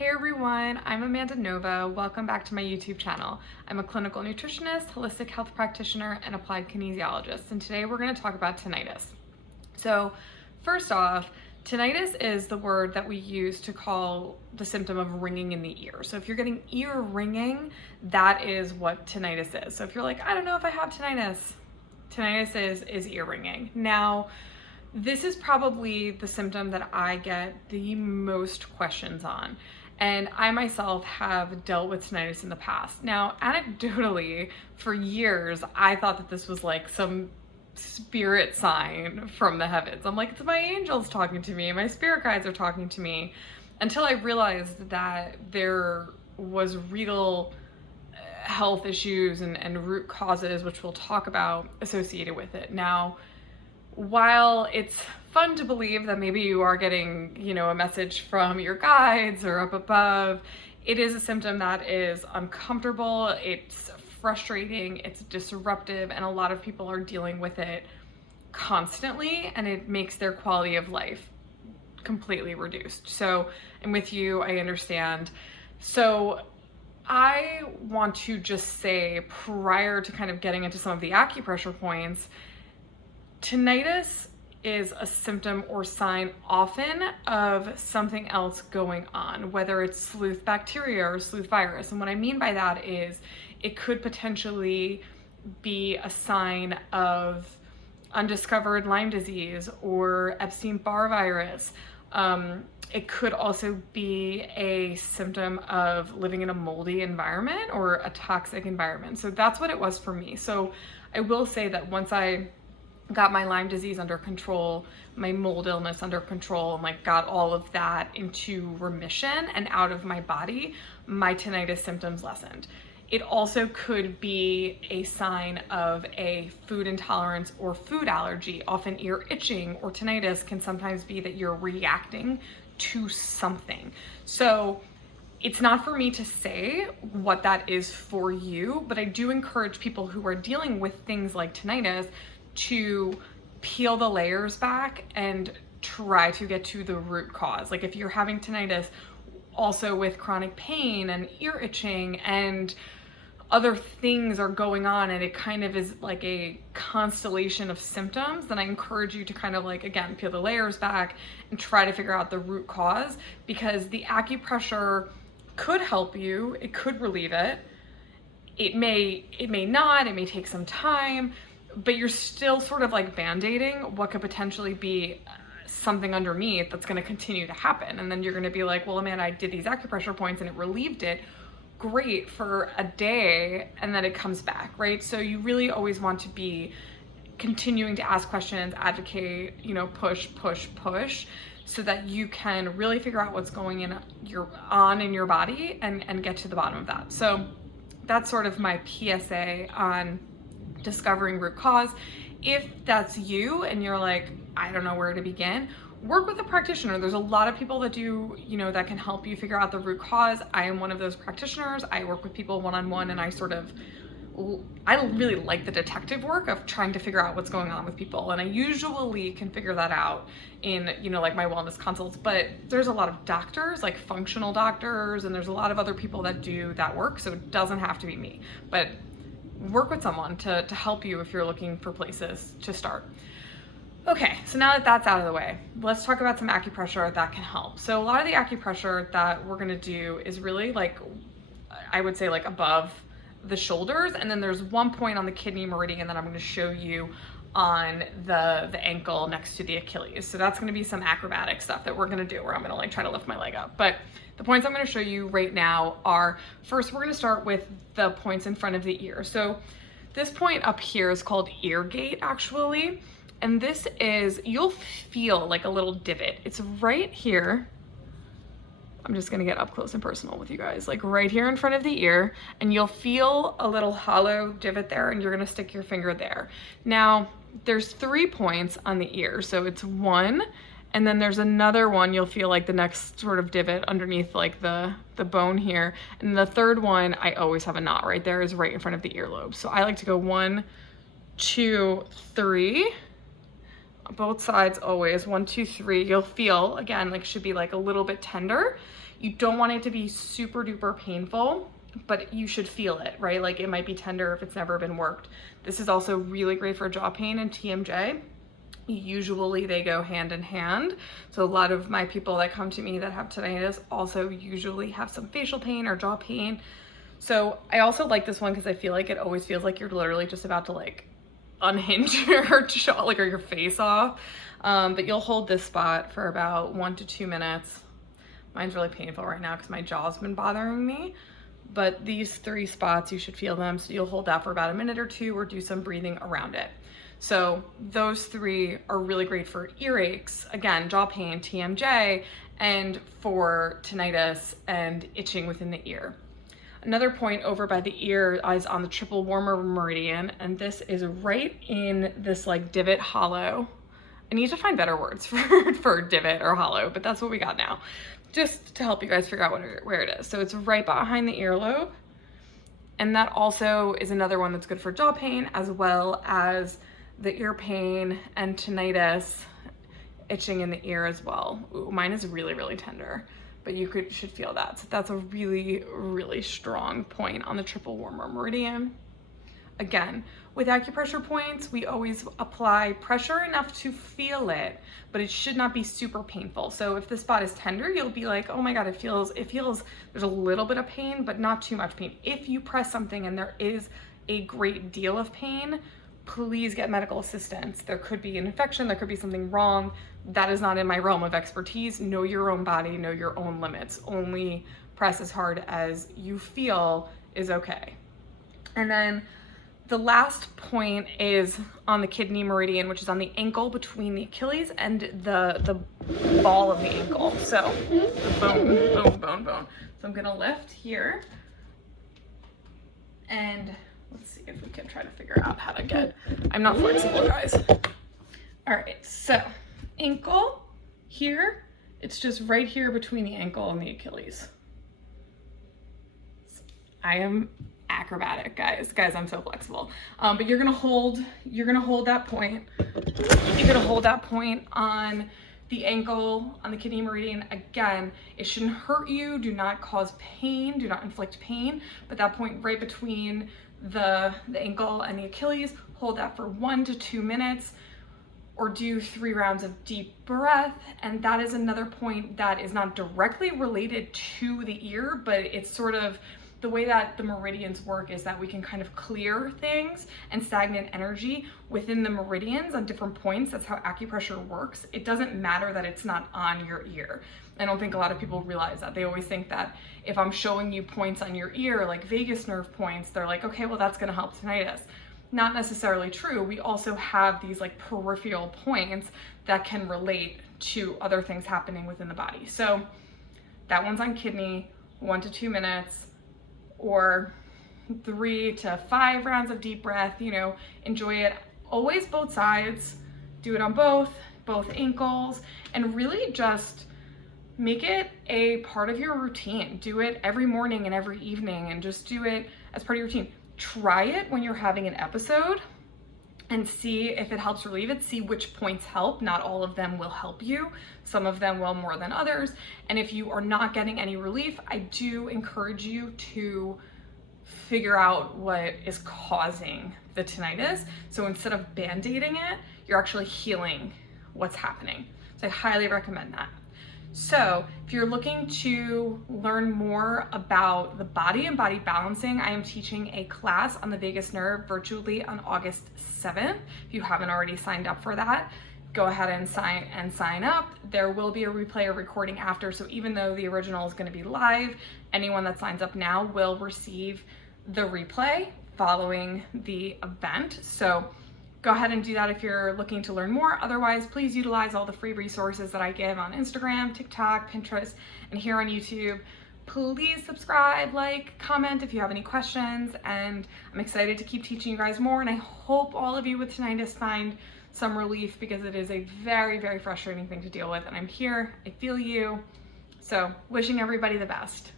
Hey everyone, I'm Amanda Nova. Welcome back to my YouTube channel. I'm a clinical nutritionist, holistic health practitioner, and applied kinesiologist, and today we're going to talk about tinnitus. So first off, tinnitus is the word that we use to call the symptom of ringing in the ear. So if you're getting ear ringing, that is what tinnitus is. So if you're like, I don't know if I have tinnitus, tinnitus is ear ringing. Now, this is probably the symptom that I get the most questions on. And I myself have dealt with tinnitus in the past. Now, anecdotally, for years, I thought that this was like some spirit sign from the heavens. I'm like, it's my angels talking to me, my spirit guides are talking to me, until I realized that there was real health issues and root causes, which we'll talk about, associated with it. Now, while it's fun to believe that maybe you are getting, a message from your guides or up above, it is a symptom that is uncomfortable, it's frustrating, it's disruptive, and a lot of people are dealing with it constantly, and it makes their quality of life completely reduced. So I'm with you, I understand. So I want to just say, prior to kind of getting into some of the acupressure points, tinnitus is a symptom or sign often of something else going on, whether it's sleuth bacteria or sleuth virus. And what I mean by that is it could potentially be a sign of undiscovered Lyme disease or Epstein-Barr virus. It could also be a symptom of living in a moldy environment or a toxic environment. So that's what it was for me. So I will say that once I got my Lyme disease under control, my mold illness under control, and got all of that into remission and out of my body, my tinnitus symptoms lessened. It also could be a sign of a food intolerance or food allergy. Often ear itching or tinnitus can sometimes be that you're reacting to something. So it's not for me to say what that is for you, but I do encourage people who are dealing with things like tinnitus to peel the layers back and try to get to the root cause. Like if you're having tinnitus also with chronic pain and ear itching and other things are going on, and it kind of is like a constellation of symptoms, then I encourage you to kind of again, peel the layers back and try to figure out the root cause, because the acupressure could help you, it could relieve it. It may not, it may take some time, but you're still sort of band-aiding what could potentially be something underneath that's going to continue to happen. And then you're going to be like, well, man, I did these acupressure points and it relieved it. Great for a day, and then it comes back, right? So you really always want to be continuing to ask questions, advocate, push, so that you can really figure out what's going on in your body and get to the bottom of that. So that's sort of my PSA on discovering root cause. If that's you and you're like, I don't know where to begin, work with a practitioner. There's a lot of people that do, that can help you figure out the root cause. I am one of those practitioners. I work with people one-on-one, and I really like the detective work of trying to figure out what's going on with people. And I usually can figure that out in, my wellness consults, but there's a lot of doctors, like functional doctors, and there's a lot of other people that do that work. So it doesn't have to be me, but work with someone to help you if you're looking for places to start. Okay, so now that that's out of the way, let's talk about some acupressure that can help. So a lot of the acupressure that we're gonna do is really I would say above the shoulders, and then there's one point on the kidney meridian that I'm gonna show you on the ankle next to the Achilles. So that's gonna be some acrobatic stuff that we're gonna do, where I'm gonna try to lift my leg up. But the points I'm gonna show you right now are, first we're gonna start with the points in front of the ear. So this point up here is called ear gate, actually. And this is, you'll feel like a little divot. It's right here. I'm just gonna get up close and personal with you guys, right here in front of the ear, and you'll feel a little hollow divot there, and you're gonna stick your finger there. Now, there's 3 points on the ear. So it's one, and then there's another one, you'll feel the next sort of divot underneath the bone here. And the third one, I always have a knot right there, is right in front of the earlobe. So I like to go 1, 2, 3. Both sides always, 1, 2, 3. You'll feel, again, should be a little bit tender. You don't want it to be super duper painful, but you should feel it, right? Like it might be tender if it's never been worked. This is also really great for jaw pain and TMJ. Usually they go hand in hand. So a lot of my people that come to me that have tinnitus also usually have some facial pain or jaw pain. So I also like this one because I feel like it always feels like you're literally just about to like unhinge your jaw, like, or your face off. But you'll hold this spot for about 1 to 2 minutes. Mine's really painful right now because my jaw's been bothering me. But these 3 spots, you should feel them. So you'll hold that for about a minute or 2 or do some breathing around it. So those 3 are really great for earaches, again, jaw pain, TMJ, and for tinnitus and itching within the ear. Another point over by the ear is on the triple warmer meridian, and this is right in this like divot hollow. I need to find better words for divot or hollow, but that's what we got now, just to help you guys figure out where it is. So it's right behind the earlobe, and that also is another one that's good for jaw pain as well as the ear pain and tinnitus, itching in the ear as well. Ooh, mine is really, really tender, but you should feel that. So that's a really, really strong point on the triple warmer meridian. Again, with acupressure points, we always apply pressure enough to feel it, but it should not be super painful. So if the spot is tender, you'll be like, oh my God, it feels, there's a little bit of pain, but not too much pain. If you press something and there is a great deal of pain, please get medical assistance. There could be an infection, there could be something wrong. That is not in my realm of expertise. Know your own body, know your own limits. Only press as hard as you feel is okay. And then the last point is on the kidney meridian, which is on the ankle between the Achilles and the ball of the ankle. So the bone. So I'm gonna lift here, and let's see if we can try to figure out how to get, I'm not flexible, guys. All right, so ankle here, it's just right here between the ankle and the Achilles. I am acrobatic, guys. I'm so flexible. But you're gonna hold that point. You're gonna hold that point on the ankle, on the kidney meridian. Again, it shouldn't hurt you. Do not cause pain. Do not inflict pain. But that point right between the ankle and the Achilles, hold that for 1 to 2 minutes, or do 3 rounds of deep breath. And that is another point that is not directly related to the ear, but it's sort of the way that the meridians work is that we can kind of clear things and stagnant energy within the meridians on different points. That's how acupressure works. It doesn't matter that it's not on your ear. I don't think a lot of people realize that. They always think that if I'm showing you points on your ear, like vagus nerve points, they're like, okay, well, that's gonna help tinnitus. Not necessarily true. We also have these like peripheral points that can relate to other things happening within the body. So that one's on kidney, 1 to 2 minutes, or 3 to 5 rounds of deep breath. You know, enjoy it. Always both sides. Do it on both ankles, and really just make it a part of your routine. Do it every morning and every evening, and just do it as part of your routine. Try it when you're having an episode and see if it helps relieve it. See which points help. Not all of them will help you. Some of them will more than others. And if you are not getting any relief, I do encourage you to figure out what is causing the tinnitus. So instead of band-aiding it, you're actually healing what's happening. So I highly recommend that. So if you're looking to learn more about the body and body balancing, I am teaching a class on the vagus nerve virtually on August 7th. If you haven't already signed up for that, go ahead and sign up. There will be a replay or recording after, so even though the original is going to be live, anyone that signs up now will receive the replay following the event. So go ahead and do that if you're looking to learn more. Otherwise, please utilize all the free resources that I give on Instagram, TikTok, Pinterest, and here on YouTube. Please subscribe, like, comment if you have any questions, and I'm excited to keep teaching you guys more, and I hope all of you with tinnitus find some relief, because it is a very, very frustrating thing to deal with, and I'm here, I feel you. So wishing everybody the best.